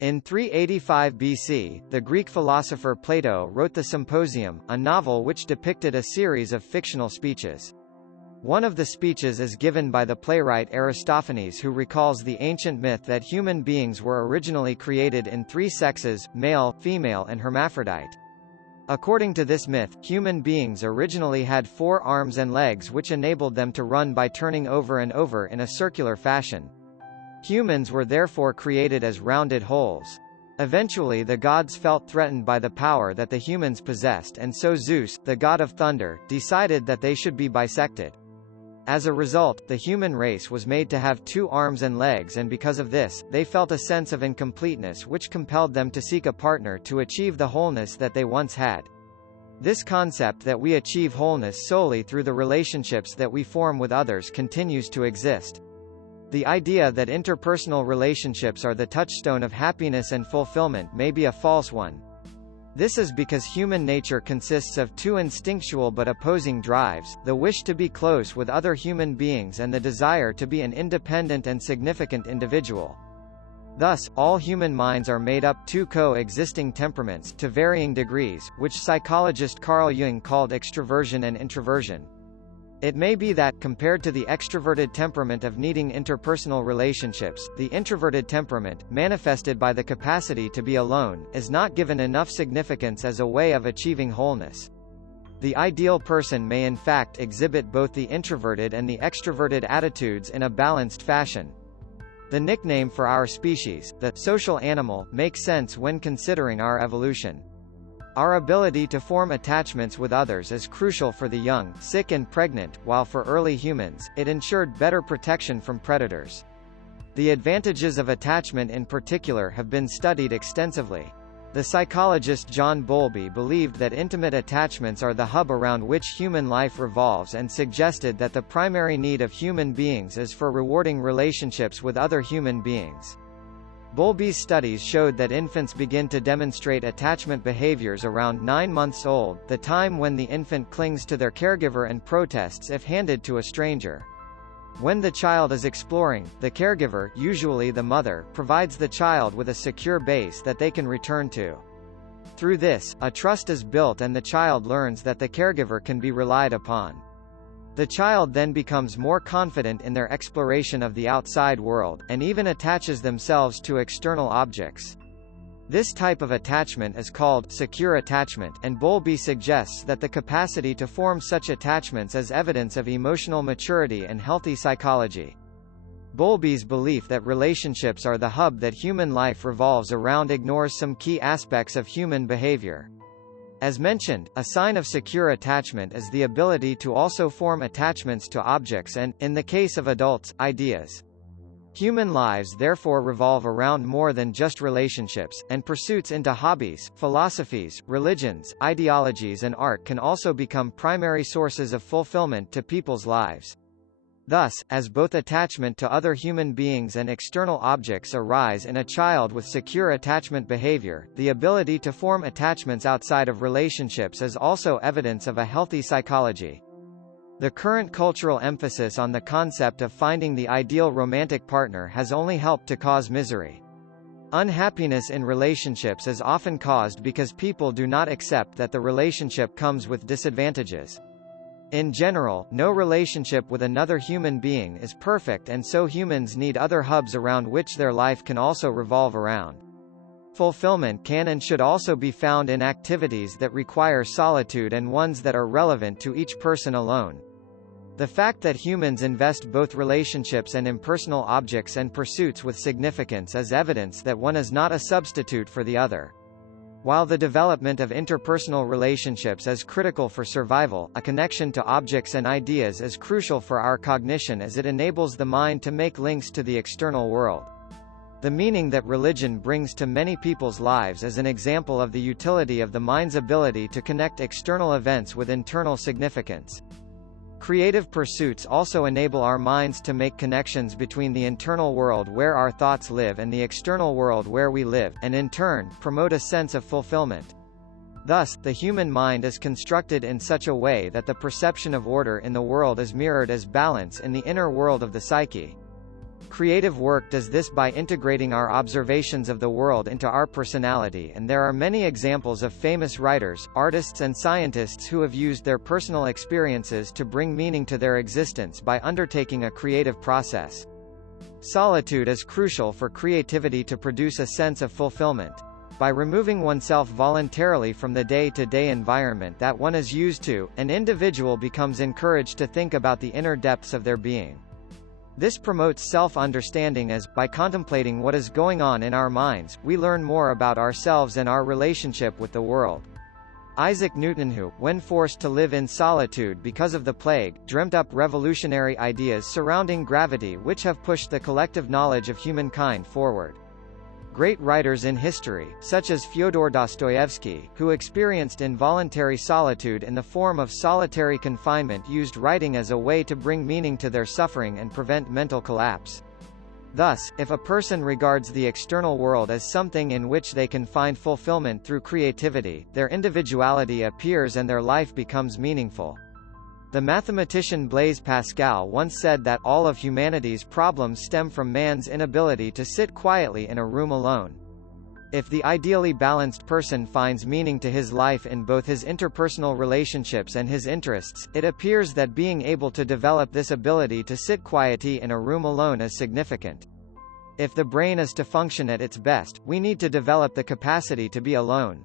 In 385 BC, the Greek philosopher Plato wrote the Symposium, a novel which depicted a series of fictional speeches. One of the speeches is given by the playwright Aristophanes, who recalls the ancient myth that human beings were originally created in three sexes, male, female and hermaphrodite. According to this myth, human beings originally had 4 arms and legs which enabled them to run by turning over and over in a circular fashion. Humans were therefore created as rounded wholes. Eventually the gods felt threatened by the power that the humans possessed, and so Zeus, the god of thunder, decided that they should be bisected. As a result, the human race was made to have 2 arms and legs, and because of this, they felt a sense of incompleteness which compelled them to seek a partner to achieve the wholeness that they once had. This concept that we achieve wholeness solely through the relationships that we form with others continues to exist. The idea that interpersonal relationships are the touchstone of happiness and fulfillment may be a false one. This is because human nature consists of 2 instinctual but opposing drives, the wish to be close with other human beings and the desire to be an independent and significant individual. Thus, all human minds are made up 2 co-existing temperaments, to varying degrees, which psychologist Carl Jung called extroversion and introversion. It may be that, compared to the extroverted temperament of needing interpersonal relationships, the introverted temperament, manifested by the capacity to be alone, is not given enough significance as a way of achieving wholeness. The ideal person may in fact exhibit both the introverted and the extroverted attitudes in a balanced fashion. The nickname for our species, the social animal, makes sense when considering our evolution. Our ability to form attachments with others is crucial for the young, sick and pregnant, while for early humans, it ensured better protection from predators. The advantages of attachment in particular have been studied extensively. The psychologist John Bowlby believed that intimate attachments are the hub around which human life revolves, and suggested that the primary need of human beings is for rewarding relationships with other human beings. Bowlby's studies showed that infants begin to demonstrate attachment behaviors around 9 months old, the time when the infant clings to their caregiver and protests if handed to a stranger. When the child is exploring, the caregiver, usually the mother, provides the child with a secure base that they can return to. Through this, a trust is built and the child learns that the caregiver can be relied upon. The child then becomes more confident in their exploration of the outside world, and even attaches themselves to external objects. This type of attachment is called secure attachment, and Bowlby suggests that the capacity to form such attachments is evidence of emotional maturity and healthy psychology. Bowlby's belief that relationships are the hub that human life revolves around ignores some key aspects of human behavior. As mentioned, a sign of secure attachment is the ability to also form attachments to objects and, in the case of adults, ideas. Human lives therefore revolve around more than just relationships, and pursuits into hobbies, philosophies, religions, ideologies and art can also become primary sources of fulfillment to people's lives. Thus, as both attachment to other human beings and external objects arise in a child with secure attachment behavior, the ability to form attachments outside of relationships is also evidence of a healthy psychology. The current cultural emphasis on the concept of finding the ideal romantic partner has only helped to cause misery. Unhappiness in relationships is often caused because people do not accept that the relationship comes with disadvantages. In general, no relationship with another human being is perfect, and so humans need other hubs around which their life can also revolve around. Fulfillment can and should also be found in activities that require solitude and ones that are relevant to each person alone. The fact that humans invest both relationships and impersonal objects and pursuits with significance is evidence that one is not a substitute for the other. While the development of interpersonal relationships is critical for survival, a connection to objects and ideas is crucial for our cognition, as it enables the mind to make links to the external world. The meaning that religion brings to many people's lives is an example of the utility of the mind's ability to connect external events with internal significance. Creative pursuits also enable our minds to make connections between the internal world where our thoughts live and the external world where we live, and in turn, promote a sense of fulfillment. Thus, the human mind is constructed in such a way that the perception of order in the world is mirrored as balance in the inner world of the psyche. Creative work does this by integrating our observations of the world into our personality, and there are many examples of famous writers, artists and scientists who have used their personal experiences to bring meaning to their existence by undertaking a creative process. Solitude is crucial for creativity to produce a sense of fulfillment. By removing oneself voluntarily from the day-to-day environment that one is used to, an individual becomes encouraged to think about the inner depths of their being. This promotes self-understanding as, by contemplating what is going on in our minds, we learn more about ourselves and our relationship with the world. Isaac Newton, who, when forced to live in solitude because of the plague, dreamt up revolutionary ideas surrounding gravity which have pushed the collective knowledge of humankind forward. Great writers in history, such as Fyodor Dostoevsky, who experienced involuntary solitude in the form of solitary confinement, used writing as a way to bring meaning to their suffering and prevent mental collapse. Thus, if a person regards the external world as something in which they can find fulfillment through creativity, their individuality appears and their life becomes meaningful. The mathematician Blaise Pascal once said that all of humanity's problems stem from man's inability to sit quietly in a room alone. If the ideally balanced person finds meaning to his life in both his interpersonal relationships and his interests, it appears that being able to develop this ability to sit quietly in a room alone is significant. If the brain is to function at its best, we need to develop the capacity to be alone.